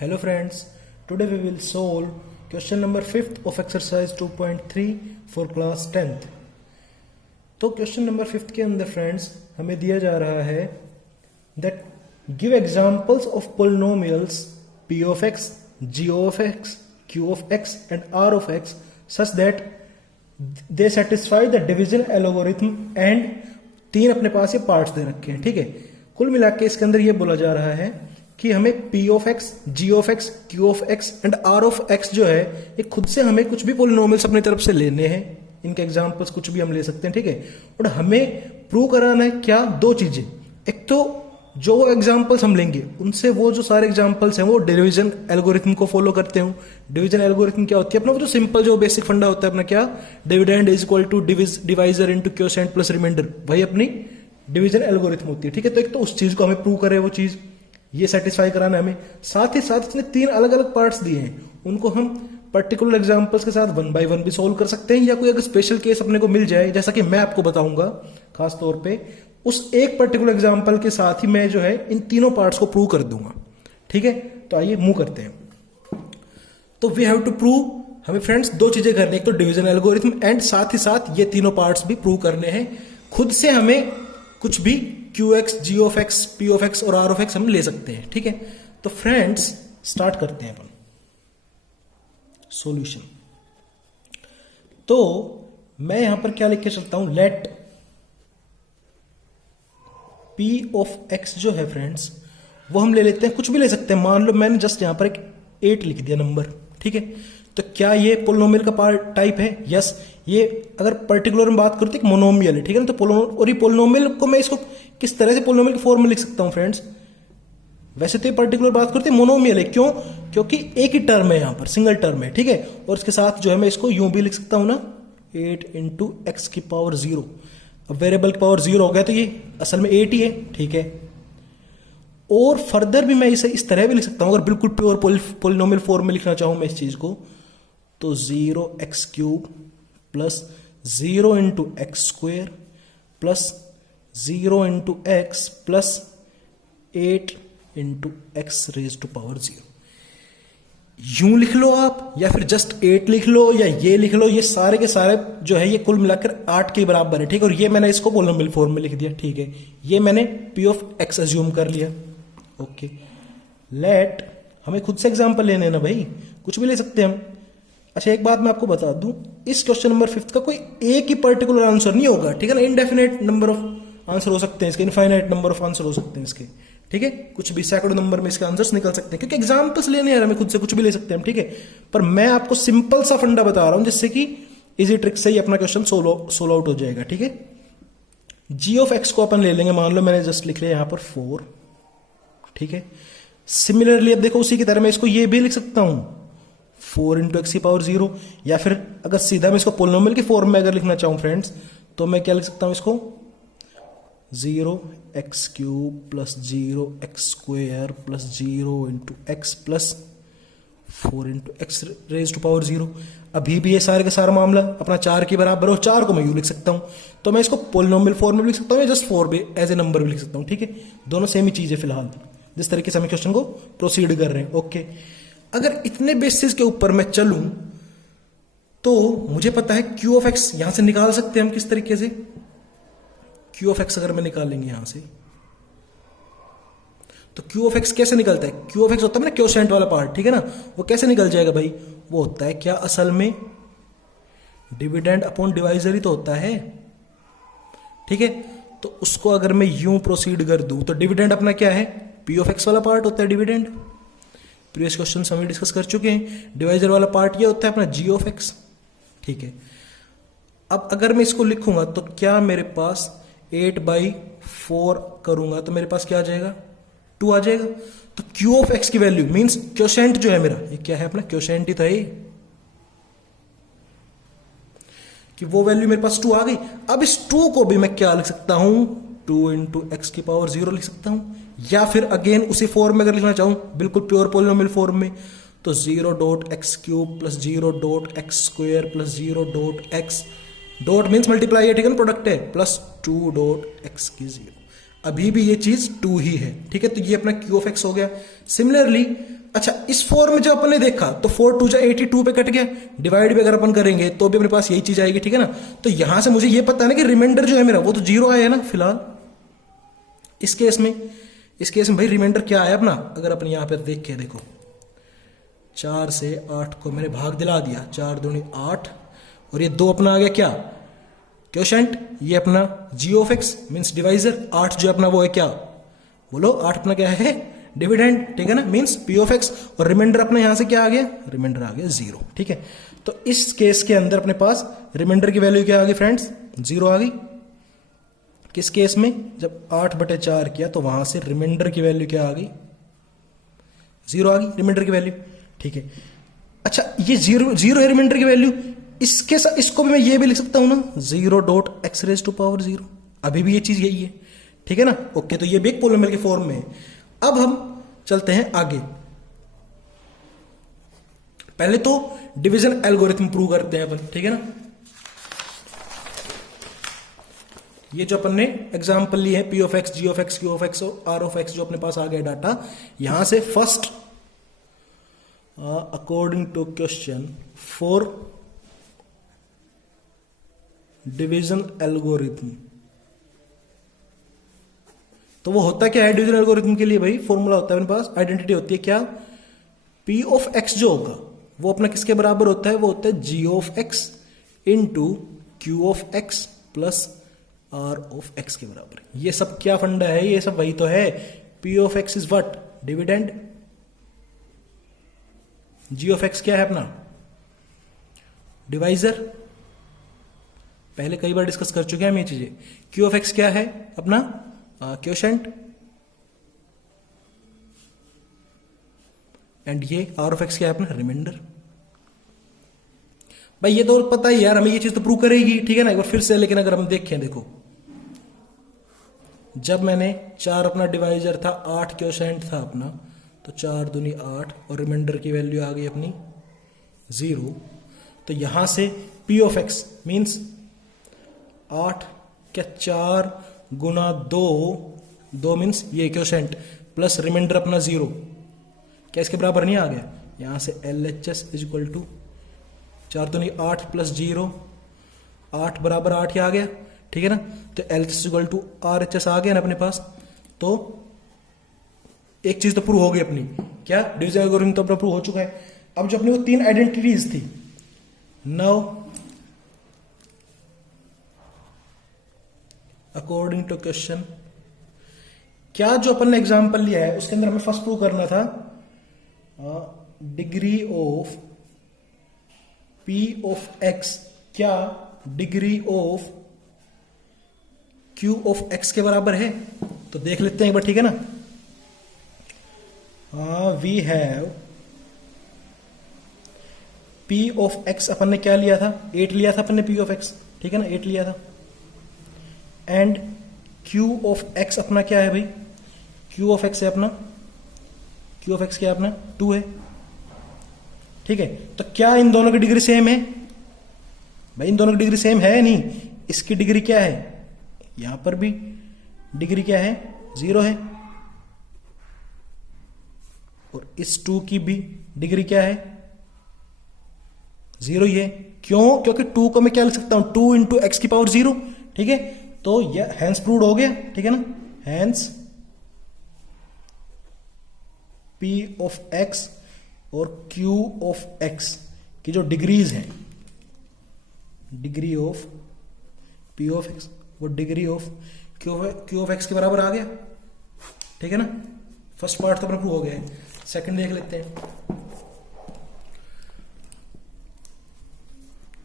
Hello friends, today we will solve question number 5th of exercise 2.3 for class 10th. तो question number 5th के अंदर friends हमें दिया जा रहा है that give examples of polynomials p of x, g of x, q of x and r of x such that they satisfy the division algorithm and तीन अपने पास ये पार्ट्स दे रखे हैं. ठीक है, कुल मिला के इसके अंदर ये बोला जा रहा है कि हमें p of x, g of x, q of x and r of x जो है ये खुद से हमें कुछ भी पोलिनोमियल्स अपनी तरफ से लेने हैं. इनके एग्जांपल्स कुछ भी हम ले सकते हैं. ठीक है, और हमें प्रूव कराना है क्या, दो चीजें. एक तो जो एग्जांपल्स हम लेंगे उनसे वो जो सारे एग्जांपल्स हैं वो डिवीजन एल्गोरिथम को फॉलो करते हो. डिवीजन एल्गोरिथम क्या होती है, अपना वो जो सिंपल जो बेसिक फंडा होता है अपना क्या, dividend is equal to divisor into quotient plus remainder, वही अपनी डिवीजन एल्गोरिथम होती है. ठीक है, तो एक तो उस चीज को हमें प्रूव करे, वो चीज ये सेटिस्फाई कराना है हमें. साथ ही साथ इसने तीन अलग अलग पार्ट्स दिए हैं, उनको हम पर्टिकुलर एग्जांपल्स के साथ वन बाय वन भी सोल्व कर सकते हैं, या कोई अगर स्पेशल केस अपने को मिल जाए जैसा कि मैं आपको बताऊंगा खास तौर पे, उस एक पर्टिकुलर एग्जांपल के साथ ही मैं जो है इन तीनों पार्ट्स को प्रूव कर दूंगा. ठीक है, तो आइए मूव करते हैं. तो वी हैव टू प्रूव, हमें फ्रेंड्स दो चीजें करनी है, एक तो डिवीजन एल्गोरिथम एंड साथ ही साथ ये तीनों पार्ट्स भी प्रूव करने हैं. खुद से हमें कुछ भी Q X, G of X, P of x और आर ऑफ एक्स हम ले सकते हैं. ठीक है, तो फ्रेंड्स स्टार्ट करते हैं अपन सॉल्यूशन. तो मैं यहां पर क्या लिख के चलता हूं, लेट पी ऑफ एक्स जो है फ्रेंड्स वो हम ले लेते हैं, कुछ भी ले सकते हैं. मान लो मैंने जस्ट यहां पर एक 8 लिख दिया नंबर. ठीक है, तो क्या ये पोलिनोमियल का पार्ट टाइप है? यस. ये अगर पर्टिकुलर में बात करते हैं मोनोमियल है. ठीक है ना, तो और ये पोलिनोमियल को मैं इसको किस तरह से पोलिनोमियल के फॉर्म में लिख सकता हूं फ्रेंड्स. वैसे तो ये पर्टिकुलर बात करते हैं मोनोमियल है, क्यों? क्योंकि एक ही टर्म है यहां पर, सिंगल टर्म है. ठीक है, और इसके साथ जो है मैं इसको यूं भी लिख सकता हूं ना, 8 इंटू एक्स की पावर 0. अब वेरिएबल की पावर 0 हो गया तो ये असल में 8 ही है. ठीक है, और फर्दर भी मैं इसे इस तरह भी लिख सकता हूं, अगर बिल्कुल प्योर पोलिनोमियल फॉर्म में लिखना चाहूं मैं इस चीज को, तो 0x³ plus 0 into x square plus 0 into x plus 8 into x raise to power 0. यूं लिख लो आप, या फिर जस्ट 8 लिख लो, या ये लिख लो. ये सारे के सारे जो है ये कुल मिलाकर 8 के बराबर है. ठीक है, और ये मैंने इसको पोलिनोमियल फॉर्म में लिख दिया. ठीक है, ये मैंने p ऑफ x अज्यूम कर लिया. ओके, लेट हमें खुद से एग्जांपल लेने हैं ना भाई, कुछ भी ले सकते हैं हम. अच्छा, एक बात मैं आपको बता दूं, इस क्वेश्चन नंबर 5 का कोई एक ही पर्टिकुलर आंसर नहीं होगा. ठीक है ना, इनडेफिनेट नंबर ऑफ आंसर हो सकते हैं इसके, इनफाइनाइट नंबर ऑफ आंसर हो सकते हैं इसके. ठीक है, कुछ भी सैकड़ों नंबर में इसके आंसर्स निकल सकते हैं, क्योंकि एग्जांपल्स लेने हैं हमें खुद से, कुछ भी ले सकते हैं हम. ठीक है, पर मैं आपको सिंपल सा फंडा बता रहा हूं जिससे कि इजी ट्रिक से ही अपना क्वेश्चन सोल्व आउट हो जाएगा. ठीक है, जी ऑफ एक्स को अपन ले लेंगे, मान लो मैंने जस्ट लिख लिया यहां पर 4. ठीक है, सिमिलरली अब देखो उसी की तरह मैं इसको ये भी लिख सकता हूं 4 इंटू एक्स की पावर 0, या फिर अगर सीधा मैं इसको पोलिनोमियल के फॉर्म में अगर लिखना चाहूं फ्रेंड्स, तो मैं क्या लिख सकता हूं इसको, 0x³ plus 0x² plus 0 into x plus 4 into x raise to power 0. अभी भी ये सारे का सारा मामला अपना 4 के बराबर हो, 4 को मैं यूं लिख सकता हूं, तो मैं इसको पोलिनोमियल फॉर्म में लिख सकता हूं, या जस्ट 4 भी एज ए नंबर भी लिख सकता हूं. ठीक है, दोनों सेम ही चीज है फिलहाल, जिस तरीके से हम क्वेश्चन को प्रोसीड कर रहे हैं. ओके, अगर इतने बेसिस के ऊपर मैं चलूं तो मुझे पता है क्यू ऑफ एक्स यहां से निकाल सकते हैं हम. किस तरीके से क्यू ऑफ एक्स अगर मैं निकालेंगे यहां से, तो क्यू ऑफ एक्स कैसे निकलता है? क्यू ऑफ एक्स होता है ना क्वोशिएंट वाला पार्ट. ठीक है ना, वो कैसे निकल जाएगा भाई? वो होता है क्या, असल में डिविडेंड अपॉन डिवाइजर ही तो होता है. ठीक है, तो उसको अगर मैं यूं प्रोसीड कर दूं तो डिविडेंड अपना क्या है, पी ऑफ एक्स वाला पार्ट होता है डिविडेंड. प्रीवियस क्वेश्चन हम डिस्कस कर चुके हैं. डिवाइजर वाला पार्ट ये होता है अपना जी ऑफ एक्स. ठीक है, अब अगर मैं इसको लिखूंगा तो क्या मेरे पास 8/4 करूंगा तो मेरे पास क्या आ जाएगा, 2 आ जाएगा. तो क्यू ऑफ एक्स की वैल्यू मींस क्वोशिएंट जो है मेरा, ये क्या है अपना क्वोशिएंट ही था ये, कि वो वैल्यू मेरे पास 2 आ गई. अब इस 2 को भी मैं क्या लिख सकता हूं, 2 इंटू एक्स की पावर 0 लिख सकता हूं, या फिर अगेन उसी फॉर्म में अगर लिखना चाहूं बिल्कुल प्योर पोलिनोमियल फॉर्म में, तो 0.x³ plus 0.x² plus 0.x dot means multiply है. ठीक है ना, प्रोडक्ट है, प्लस 2.x की 0. अभी भी ये चीज 2 ही है, ठीक है। तो ये अपना क्यू ऑफ एक्स हो गया। सिमिलरली अच्छा, इस 4 में जब अपन ने देखा तो 4 2 जा 82 पे कट गया, डिवाइड भी अगर अपन करेंगे तो भी अपने पास यही चीज आएगी, ठीक है ना। तो यहां से मुझे ये पता है ना कि रिमाइंडर जो है मेरा वो तो 0 आया है ना फिलहाल इस केस में भाई रिमाइंडर क्या आया अपना, अगर अपन यहां पर देख के देखो 4 से 8 को मैंने भाग दिला दिया, 4 दूनी 8 और ये 2 अपना आ गया क्या, क्वोशेंट। ये अपना जी ऑफ एक्स मीन्स डिवाइजर, 8 जो अपना वो है क्या, बोलो 8 अपना क्या है, डिविडेंड, ठीक है ना, मीन्स पी ऑफ एक्स। और रिमाइंडर अपना यहां से क्या आ गया, रिमाइंडर आ गया 0, ठीक है। तो इस केस के अंदर अपने पास रिमाइंडर की वैल्यू क्या आ गई फ्रेंड्स, 0 आ गई। किस केस में, जब 8/4 किया तो वहां से रिमाइंडर की वैल्यू क्या आ गई, 0 आ गई रिमाइंडर की वैल्यू, ठीक है। अच्छा ये 0 है रिमाइंडर की वैल्यू, इसके साथ इसको भी मैं ये भी लिख सकता हूं ना 0.x⁻⁴, अभी भी ये चीज यही है, ठीक है ना। ओके, तो ये भी एक पोलिनोमियल के फॉर्म में है। अब हम चलते हैं आगे, पहले तो डिवीजन एल्गोरिथम प्रूव करते हैं अपन, ठीक है ना। ये जो अपन ने एग्जांपल लिए है P of X, G of X, Q of x और आर ऑफ एक्स जो अपने पास आ गया डाटा, यहां से first according to question for division algorithm, तो वो होता क्या है डिवीजन एल्गोरिथम के लिए, भाई फॉर्मूला होता है अपने पास, आइडेंटिटी होती है क्या, पी ऑफ एक्स जो होगा वो अपना किसके बराबर होता है, वो होता है g of x into q of x plus r of x के बराबर। ये सब क्या फंडा है, ये सब वही तो है, P of X is what, dividend, G of x क्या है अपना डिवाइजर, पहले कई बार डिस्कस कर चुके हैं हम ये चीजें। क्यू ऑफ एक्स क्या है अपना क्वोशेंट, एंड ये आर ऑफ एक्स क्या है अपना रिमाइंडर। भाई ये तो पता ही यार, हमें ये चीज तो प्रूव करेगी, ठीक है ना, एक बार फिर से। लेकिन अगर हम देखें, देखो जब मैंने 4 अपना डिवाइजर था, 8 क्वोशेंट था अपना, तो 4 दूनी 8 और रिमाइंडर की वैल्यू आ गई अपनी 0। तो यहां से पी ऑफ एक्स मीन्स 8 क्या 4 गुना 2 मीन्स ये क्वोशेंट प्लस रिमाइंडर अपना 0, क्या इसके बराबर नहीं आ गया। यहां से LHS इज इक्वल टू 4 दूनी 8 प्लस 0, 8 बराबर 8 ही आ गया, ठीक है ना। तो LHS इक्वल टू RHS आ गया ना अपने पास। तो एक चीज तो प्रूव हो गई अपनी, क्या डिवीजन एल्गोरिथम तो अपना प्रूव हो चुका है। अब जो अपनी वो 3 आइडेंटिटीज थी, नाउ अकॉर्डिंग टू क्वेश्चन, क्या जो अपन ने एग्जांपल लिया है उसके अंदर हमें फर्स्ट प्रूव करना था degree of p of x क्या degree of Q of x के बराबर है। तो देख लेते हैं एक बार, ठीक है ना। We have p of x अपन ने क्या लिया था, 8 लिया था अपन ने पी ऑफ एक्स, ठीक है ना, 8 लिया था। एंड क्यू ऑफ एक्स अपना क्या है भाई, क्यू ऑफ एक्स है अपना, क्यू ऑफ एक्स क्या है अपना 2 है, ठीक है। तो क्या इन दोनों की डिग्री सेम है, भाई इन दोनों की डिग्री सेम है नहीं, इसकी डिग्री क्या है, यहां पर भी डिग्री क्या है 0 है, और इस 2 की भी डिग्री क्या है 0 ही है। क्यों, क्योंकि 2 को मैं क्या लिख सकता हूं 2 इंटू एक्स की पावर 0, ठीक है। तो यह हैंस प्रूव्ड हो गया, ठीक है ना, हैंस पी ऑफ एक्स और क्यू ऑफ एक्स की जो डिग्रीज हैं, degree of p of x वो degree of Q of x के बराबर आ गया, ठीक है ना। फर्स्ट पार्ट तो अपना प्रूव हो गया है, सेकंड देख लेते हैं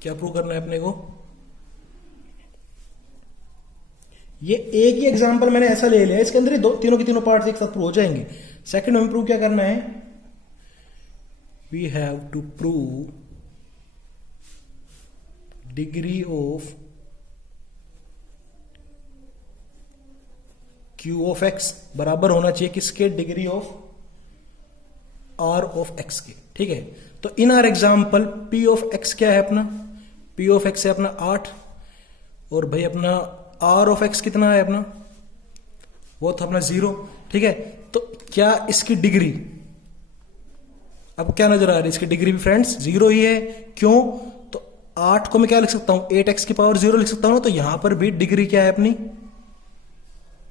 क्या प्रूव करना है अपने को। ये एक ही एग्जांपल मैंने ऐसा ले लिया, इसके अंदर तीनों के तीनों पार्ट्स एक साथ प्रूव हो जाएंगे। सेकंड में प्रूव क्या करना है, we have to prove degree of Q of X बराबर होना चाहिए किसके, degree of R of x के, ठीक है। तो in our example P of x क्या है अपना, पी ऑफ एक्स है अपना 8, और भाई अपना आर ऑफ एक्स कितना है अपना वो था अपना 0, ठीक है। तो क्या इसकी डिग्री, अब क्या नजर आ रही है, इसकी डिग्री भी फ्रेंड्स 0 ही है। क्यों? तो 8 को मैं क्या लिख सकता हूं, 8x की पावर 0 लिख सकता हूं ना, तो यहां पर भी डिग्री क्या है अपनी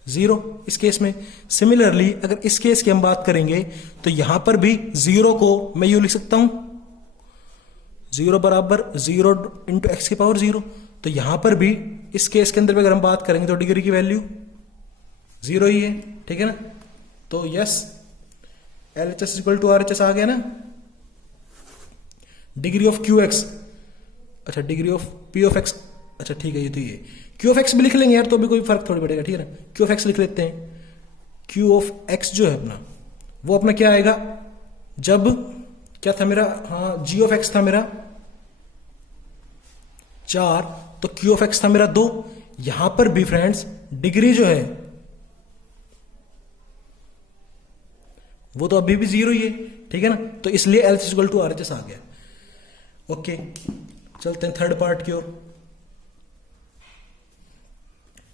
0 इस केस में। सिमिलरली अगर इस केस की हम बात करेंगे तो यहां पर भी 0 को मैं यूं लिख सकता हूं, 0 बराबर 0 इंटू एक्स की पावर 0। तो यहां पर भी इस केस के अंदर भी अगर हम बात करेंगे तो डिग्री की वैल्यू 0 ही है, ठीक है ना। तो yes, LHS equal to RHS आ गया ना। डिग्री ऑफ QX, अच्छा degree of P of X, अच्छा ठीक है, ये तो ये Q ऑफ X भी लिख लेंगे यार, तो भी कोई फर्क थोड़ी पड़ेगा, ठीक है ना। Q ऑफ X लिख लेते हैं। Q ऑफ X जो है अपना, वो अपना क्या आएगा, जब क्या था मेरा, हाँ G ऑफ X था मेरा 4, तो Q ऑफ X था मेरा 2। यहां पर भी फ्रेंड्स डिग्री जो है वो तो अभी भी 0 ही है, ठीक है ना। तो इसलिए LHS इक्वल टू RHS आ गया। ओके, चलते हैं थर्ड पार्ट की ओर।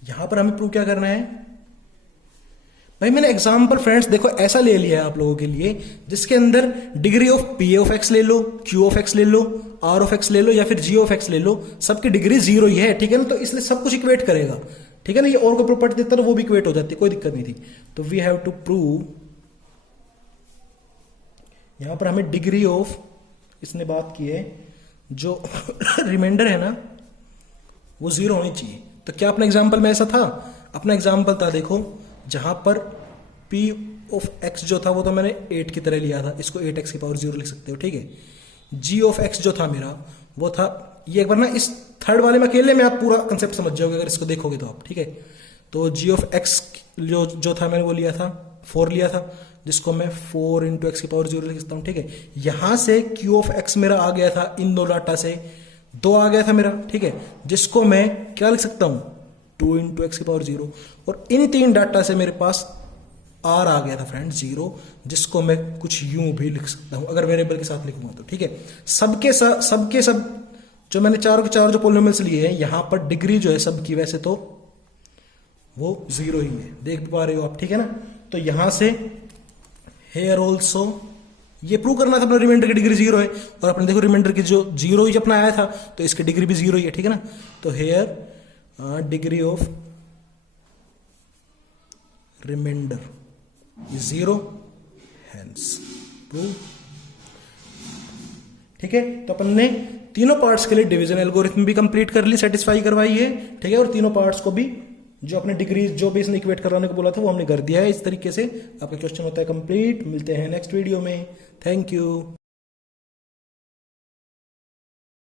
यहां पर हमें प्रूव क्या करना है भाई, मैंने एग्जांपल फ्रेंड्स देखो ऐसा ले लिया है आप लोगों के लिए, जिसके अंदर degree of P of X ले लो, Q ऑफ X ले लो, R ऑफ X ले लो या फिर G ऑफ X ले लो, सबकी डिग्री 0 ही है, ठीक है ना। तो इसलिए सब कुछ इक्वेट करेगा, ठीक है ना। ये और कोई प्रॉपर्टी देता तो वो भी इक्वेट हो जाती, कोई दिक्कत नहीं थी। तो वी हैव टू प्रूव, यहां पर हमें डिग्री ऑफ, इसने बात की है जो रिमाइंडर है ना वो 0 होनी चाहिए। तो क्या अपना एग्जांपल में ऐसा था, अपना एग्जांपल था देखो, जहां पर P ऑफ X जो था वो तो मैंने 8 की तरह लिया था, इसको 8x की पावर 0 लिख सकते हो, ठीक है। G ऑफ X जो था मेरा वो था, ये एक बार ना इस थर्ड वाले में अकेले में आप पूरा कंसेप्ट समझ जाओगे अगर इसको देखोगे तो आप, ठीक है। तो G ऑफ X जो था मैंने वो लिया था 4 लिया था, जिसको मैं 4 इंटू एक्स की पावर 0 लिख सकता हूं, ठीक है। यहां से Q ऑफ X मेरा आ गया था, इन दो डाटा से 2 आ गया था मेरा, ठीक है, जिसको मैं क्या लिख सकता हूं 2 इंटू एक्स की पावर 0। और इन 3 डाटा से मेरे पास R आ गया था फ्रेंड 0, जिसको मैं कुछ यूं भी लिख सकता हूं अगर वेरिएबल के साथ लिखूंगा तो, ठीक है। सबके सब जो मैंने चारों के चारों जो पॉलिनोमियल्स लिए हैं, यहां पर डिग्री जो है सबकी वैसे तो वो 0 ही है, देख पा रहे हो आप, ठीक है ना। तो यहां से हेयर ऑल्सो ये प्रूव करना था अपना रिमाइंडर की डिग्री 0 है, और अपने देखो रिमाइंडर की जो 0 ही अपना आया था तो इसकी डिग्री भी 0 ही है, ठीक है ना। तो here degree of remainder is 0, hence proved, ठीक है। तो अपन ने तीनों पार्ट्स के लिए डिवीजन एल्गोरिथम भी कंप्लीट कर ली, सेटिस्फाई करवाई है, ठीक है। और तीनों पार्ट्स को भी जो अपने डिग्री जो भी इसने इक्वेट कराने को बोला था वो हमने कर दिया है। इस तरीके से आपका क्वेश्चन होता है कंप्लीट। मिलते हैं नेक्स्ट वीडियो में, थैंक यू।